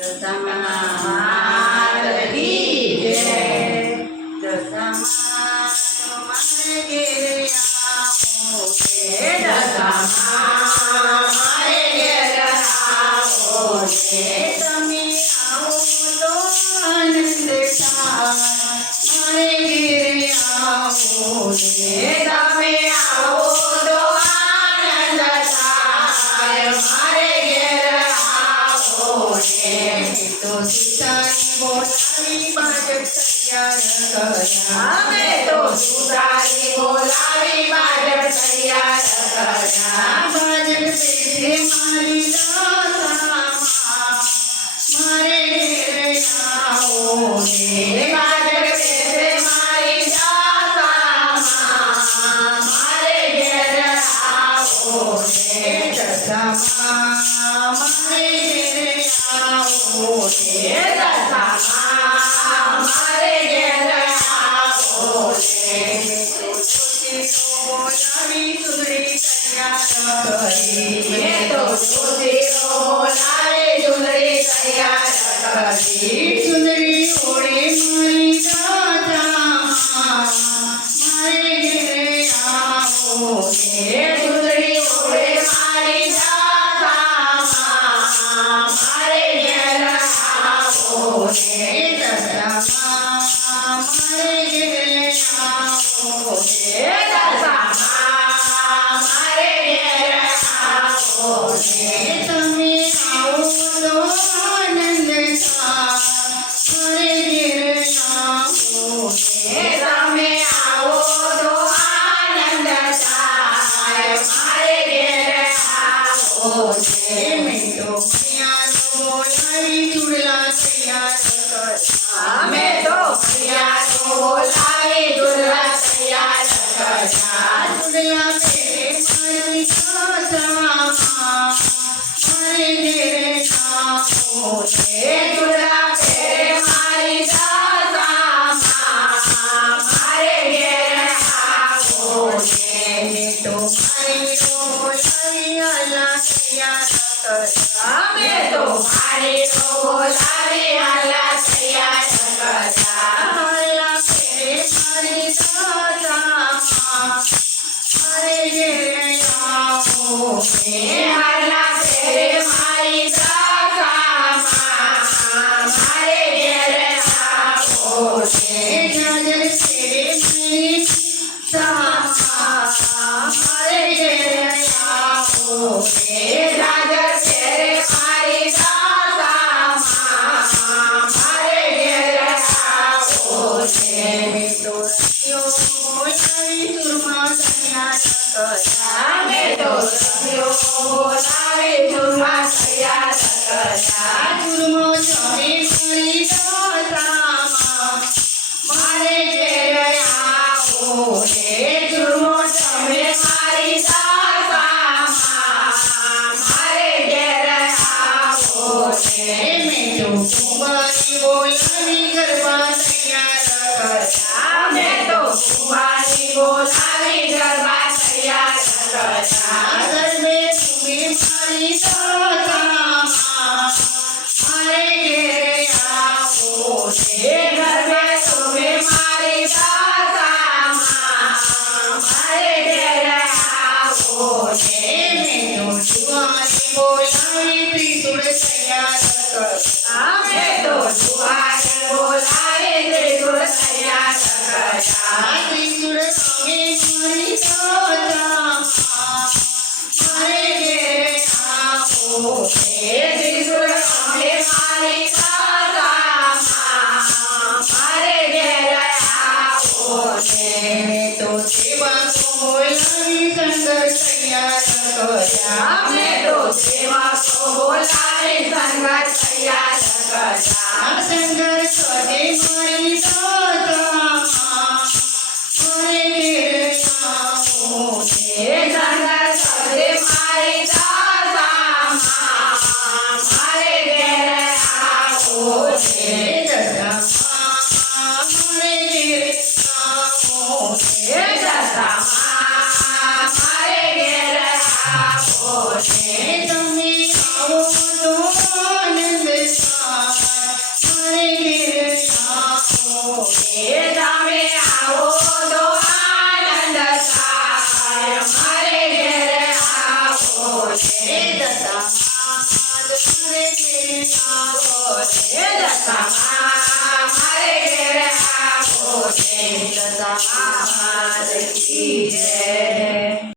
દશામાં કી જય. દશામાં મારે ઘેરે આવો રે. દશામાં મારે ઘેર આવો રે. તમે આવો તો આનંદ થાય. મારે ઘેરે આવો રે. તમે આવો તો આનંદ થાય. મારે ઘેર આવો રે. તો સીતાની બોલાવી બાજક તૈયાર કર્યા. અમે તો સીતાની બોલાવી બાજક તૈયાર કર્યા. બાજક પેટે મારી દશામાં મારે ઘેરે આવો રે. બાજક પેટે મારી દશામાં મારે ઘેર આવો રે. દશામાં મારે ઘેરે આવો રે. દશામાં મારે ઘેર આવો રે. બોલાવી ચૂંદડી તૈયાર કરી. મેં તો ચૂંદડીઓ બોલાવી ચૂંદડી તૈયાર કરી. ચૂંદડી ઓળે મારી દશામાં મારે ઘેરે આવો રે. ચૂંદડી ઓળે મારી દશામાં મારે ઘેર આવો રે. દશામાં મારે ઘેરે આવો રે. દશામાં મારે ઘેર આવો રે. તમે આવો તો આનંદ થાય. મારે ઘેર આવો રે. તમે આવો તો આનંદ થાય. મારે ઘેર આવો રે. મેં તો ફરિયાદો બોલાવી ચૂડલા તૈયાર કર્યા. મેં તો ફરિયાદો બોલાવી ચૂડલા તૈયાર કર્યા. ચૂડલા પેરે મારી દશામાં મારે ઘેરે આવો રે. ચૂડલા પેરે મારી દશામાં મારે ઘેર આવો રે. મેં તો મારીનો બોલાવી આલા તૈયાર કર્યા. મેં તો મારીનો બોલાવી આલા તૈયાર કર્યા. આલા પેરે મારી દશામાં મારે ઘેરે આવો રે. આલા પેરે મારી દશામાં મારે ઘેર આવો રે. ગાજર પેરે મારી દશામાં મારે ઘેર આવો રે. ગાજર પેરે મારી દશામાં મારે ઘેર આવો રે. મેં તો રસિયો બોલાવી ચૂરમા તૈયાર કર્યા. મેં તો રસિયો બોલાવી ચૂરમા તૈયાર કર્યા. ચૂરમો જમે મારી દશામાં મારે ઘેર આવો રે. ચૂરમો જમે મારી દશામાં મારે ઘેર આવો રે. મેં તો કુંભારી બોલાવી ગરબા તૈયાર કર્યા. મેં તો કુંભારી બોલાવી ગરબા તૈયાર કર્યા. ગરબે તમે મારી દશામાં મારે ઘેરે આવો રે. ગરબે તમે મારી દશામાં મારે ઘેર આવો રે. મેં તો જુવારી બોલાવી ત્રિશુળ તૈયાર કર્યા. મેં તો જુવારી બોલાવી ત્રિશુળ તૈયાર કર્યા. ત્રિશુળ તમે મારી દશામાં મારે ઘેરે આવો રે. ત્રિશુળ તમે મારી દશામાં મારે ઘેર આવો રે. મેં તો સેવકો બોલાવી સંગર તૈયાર કર્યા. મેં તો સેવકો બોલાવી સંગર તૈયાર કર્યા. સંગર કરે મારી દશામાં મારે ઘેરે આવો રે. સંગર કરે મારી દશામાં મારે ઘેર આવો રે. દશામાં મારે ઘેરે આવો રે. દશામાં મારે ઘેર આવો રે. તમે આવો તો આનંદ થાય. એ દશામાં મારે ઘેર આવો રે દશામાં મારે ઘેર આવો રે દશામાં મારે કી જય